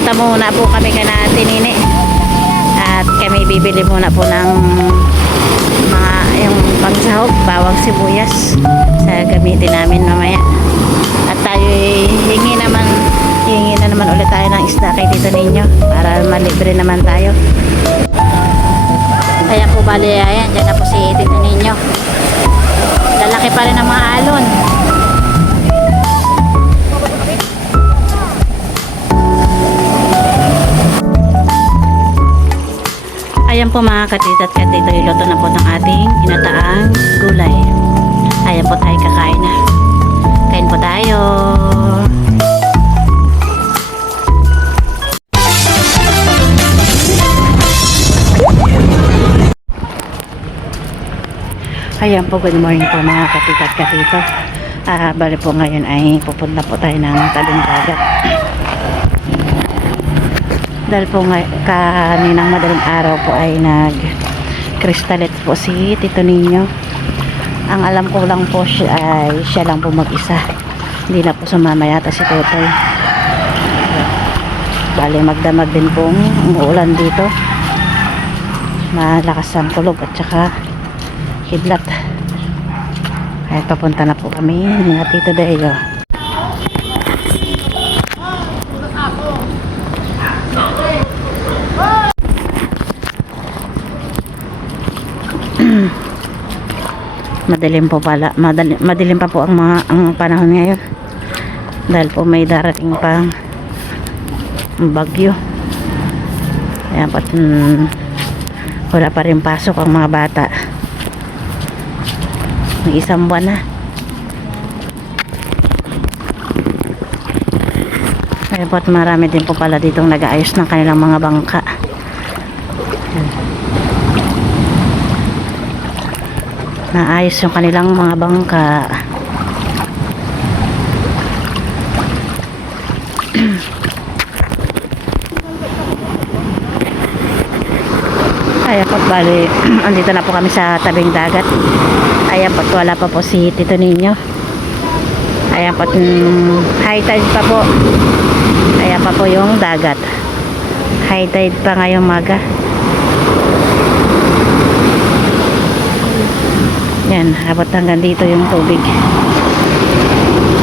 pupunta muna po kami kana Tinini. At kami bibili muna po ng mga yung pangsahog, bawang sibuyas sa gamitin namin mamaya. At tayo hingi na naman ulit tayo ng isda kay Tito Ninyo para malibre naman tayo. Kaya po bali, ayan, dyan na po si Tito Ninyo. Lalaki pa rin ang mga alon. Ayan po mga katita at katito, iluto na po ng ating ginataang gulay. Ayan po tayo, kakain na. Kain po tayo. Ayan po, good morning po mga katita at katito. Bali po ngayon ay pupunta po tayo ng tabing dagat. Dahil po kaninang madaling araw po ay nag-crystallet po si Tito Ninyo. Ang alam ko lang po siya lang po mag-isa. Hindi na po sumama yata si Totoy. Bali magdamag din pong umuulan dito. Malakas ang kulog at saka kidlat. Kaya papunta na po kami ni Tito Deo. Madilim pa po ang panahon ngayon dahil po may darating pang bagyo. Kaya wala pa rin pasok ang mga bata. May isang buwan na. Kaya po marami din po pala ditong nag-aayos ng kanilang mga bangka. Naayos yung kanilang mga bangka. Ayan po, bali andito na po kami sa tabing dagat. Ayan po, wala pa po si Tito Ninyo. Ayan po, high tide pa po. Ayan pa po yung dagat. High tide pa ngayong maga. Yan, abot hanggang dito yung tubig.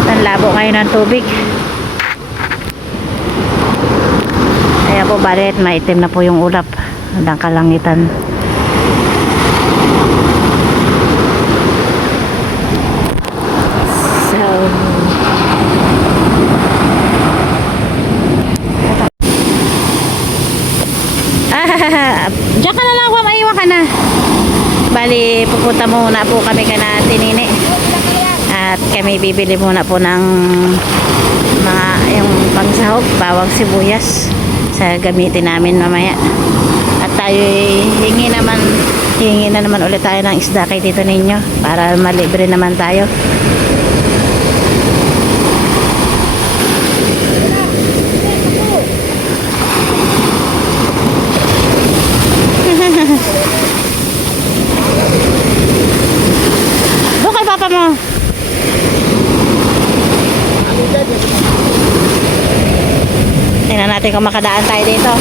Ang labo ngayon ng tubig. Kaya po balit, maitim na po yung ulap. Hanggang kalangitan. So, diyan ka na lang, maiwan ka na. Bali, pupunta muna po kami kana Tinini. At kami bibili muna po ng mga yung pangsahog, bawang sibuyas sa gamitin namin mamaya. At tayo hingi na naman ulit tayo ng isda kay Tito Ninyo para malibre naman tayo. Mo. Tingnan natin kung makadaan tayo dito.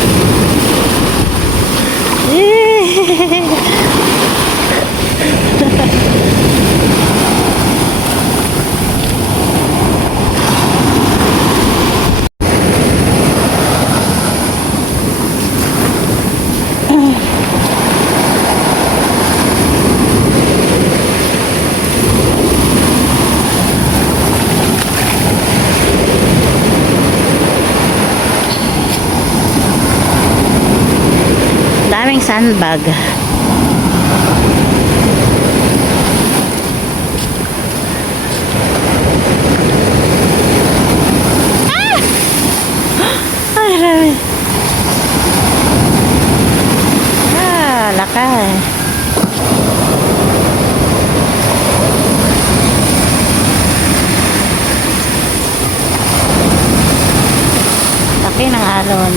Daming sandbag. Ay, grabe. Lakay. Laki ng alon.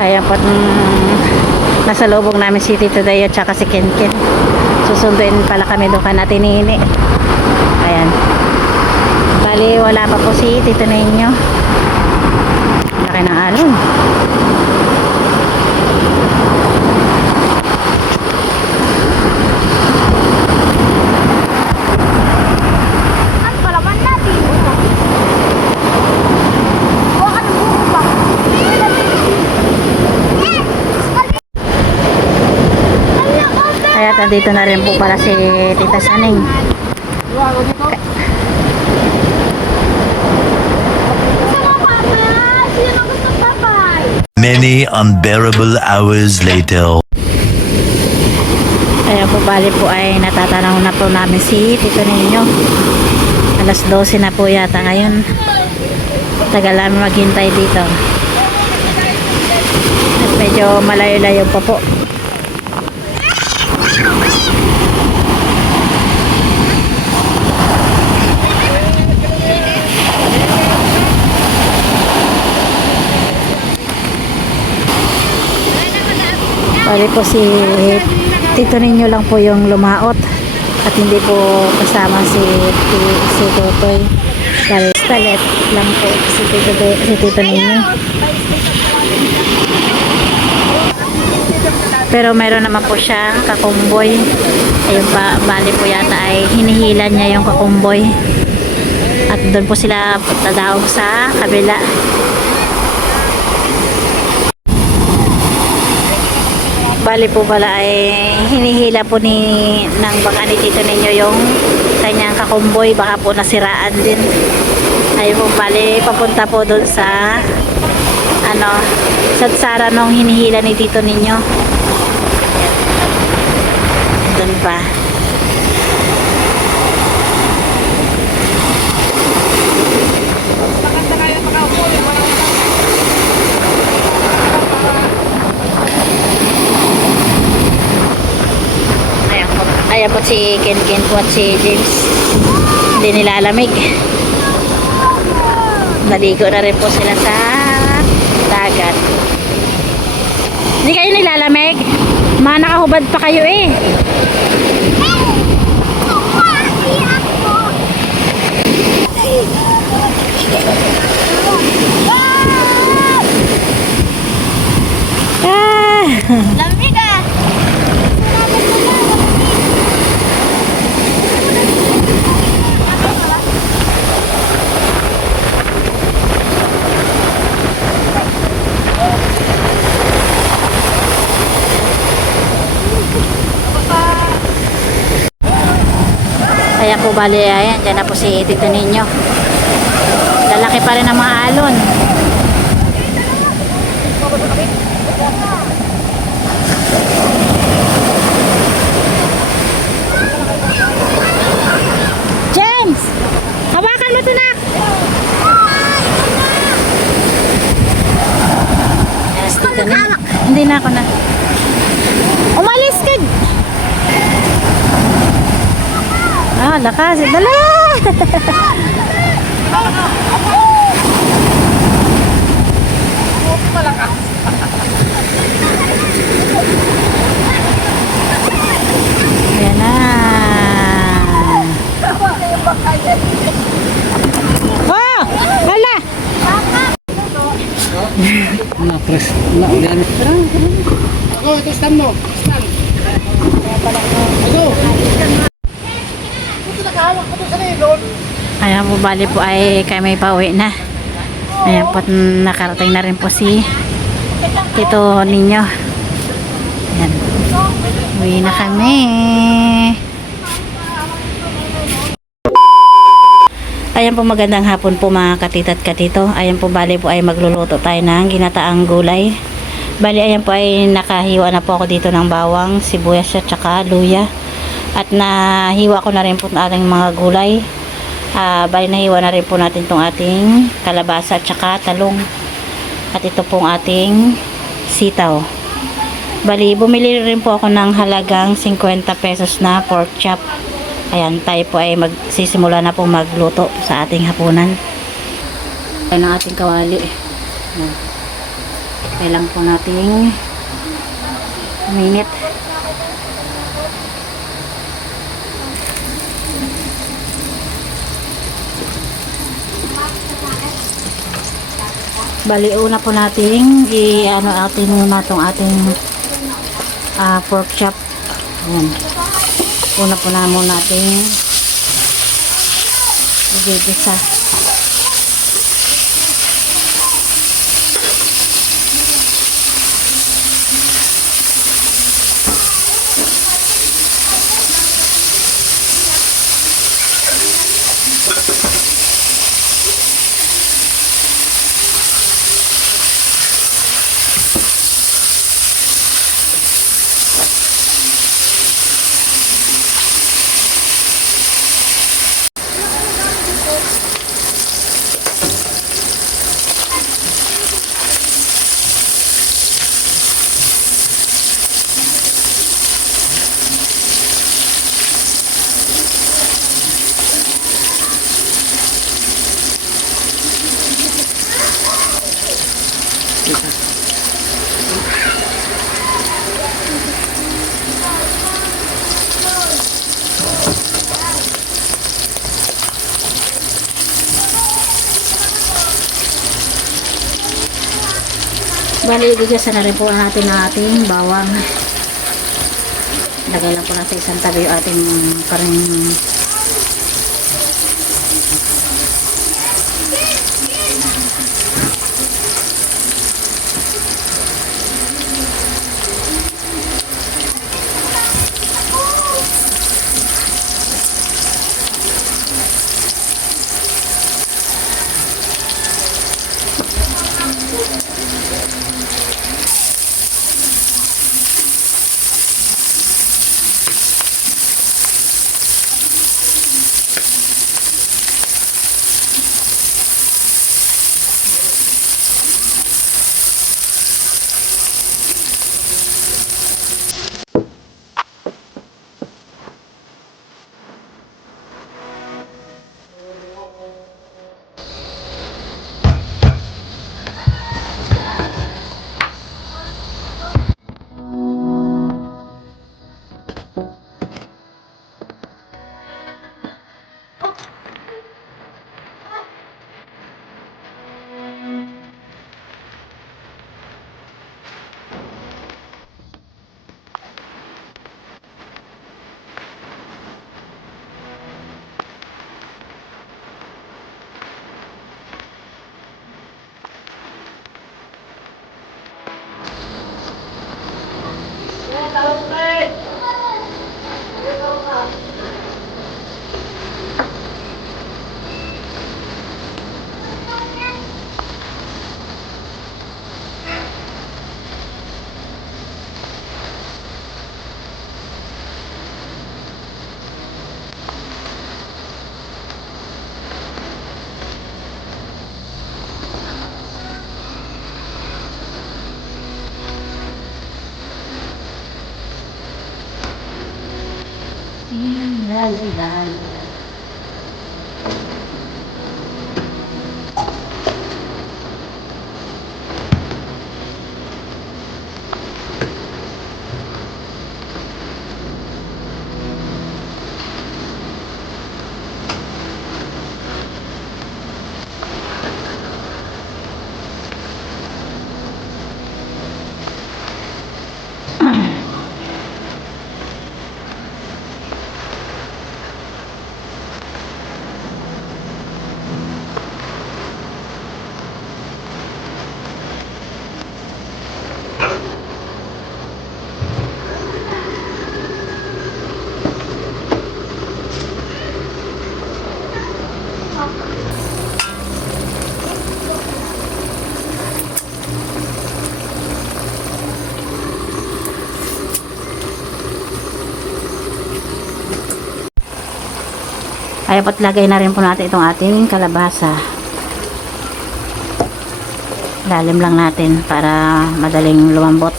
Ayan po, nasa lubong namin si Tito Dayo tsaka si Kenken. Susunduin pala kami doon ka natin nini. Ayan. Bali, wala pa po si Tito Ninyo. Laki ng alon. Ang palaman natin. Huwag ka nang bumaba. Kaya nandito na rin po pala si Tita Saning. Sino gusto papay? Many unbearable hours later. Kaya po bali po ay natatanaw na po namin si Tito Ninyo. Alas 12 na po yata ngayon. Tagal namin maghintay dito. At medyo malayo-layo pa po. Bali po si Tito Ninyo lang po yung lumaot at hindi po kasama si Totoy. Bali stalet lang po si Tito Ninyo. Pero meron naman po siyang kakumboy. Ayun pa, bali po yata ay hinihila niya yung kakumboy. At doon po sila punta daw sa kabila. Bali po pala ay hinihila po ng baka ni Tito Ninyo yung kanyang kakumboy. Baka po nasiraan din. Ayun po, bali papunta po doon sa satsara nung hinihila ni Tito Ninyo. Doon pa. Ayan po si Ken po at si James. Hindi nilalamig. Naligo na rin po sila sa dagat. Hindi kayo nilalamig? Mga nakahubad pa kayo eh. Lamig ah! Ayan po bali, ayan, dyan na po si Tito Ninyo. Lalaki pa rin ang mga alon. James! Hawakan mo ito na! Yes, Tito Ninyo. Hindi na ako na. Umalis ka! Ah, lakas. Dala! Ayan na. Oh! Hala! Na-press na ulit. Ako, ito stand mo. Stand. Ako. Ayan po, bali po ay kami pauwi na. Ayan po, nakarating na rin po si Tito Ninyo. Ayan. Uwi na kami. Ayan po, magandang hapon po mga katita at katito. Ayan po, bali po ay magluluto tayo ng ginataang gulay. Bali, ayan po ay nakahiwa na po ako dito ng bawang, sibuyas at saka luya. At nahiwa ko na rin po ng ating mga gulay. Bali nahiwa na rin po natin itong ating kalabasa at saka talong. At ito pong ating sitaw. Bali, bumili rin po ako ng halagang 50 pesos na pork chop. Ayan, tayo po ay magsisimula na po magluto sa ating hapunan. Ayan ang ating kawali. Ayan. Hintay lang po nating minute. Bali, una po nating i-ano atin muna itong ating pork chop. Ayan. Una po na muna nating i-gigisa. Bali, igigasa na rin po natin ang ating bawang. Lagay lang po na sa isang tabi yung ating parang ay pat lagay na rin po natin itong ating kalabasa. Lalim lang natin para madaling lumambot.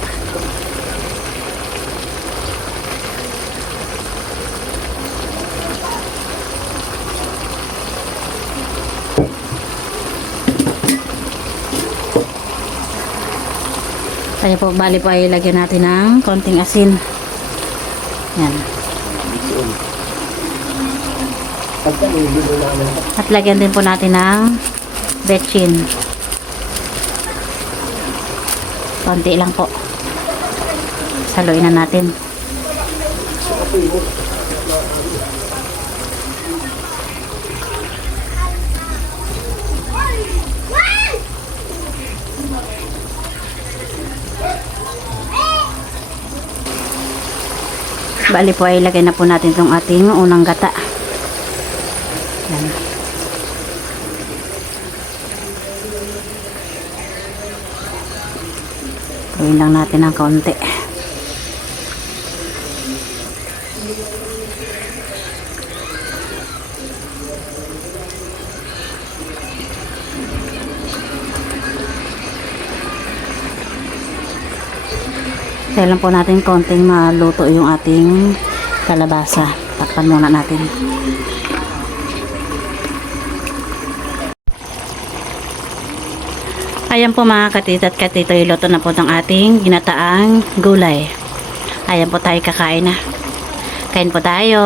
Kaya po, bali po ay lagyan natin ng konting asin. Yan. At lagyan din po natin ng betchin. Konti lang po. Saluin na natin. Bali po ay lagay na po natin itong ating unang gata. Yan. Gawin lang natin ng kaunti. Kaya lang po natin konting maluto yung ating kalabasa. Takpan muna natin. Ayan po mga katita at katito, iluto na po ng ating ginataang gulay. Ayan po tayo kakain na. Kain po tayo.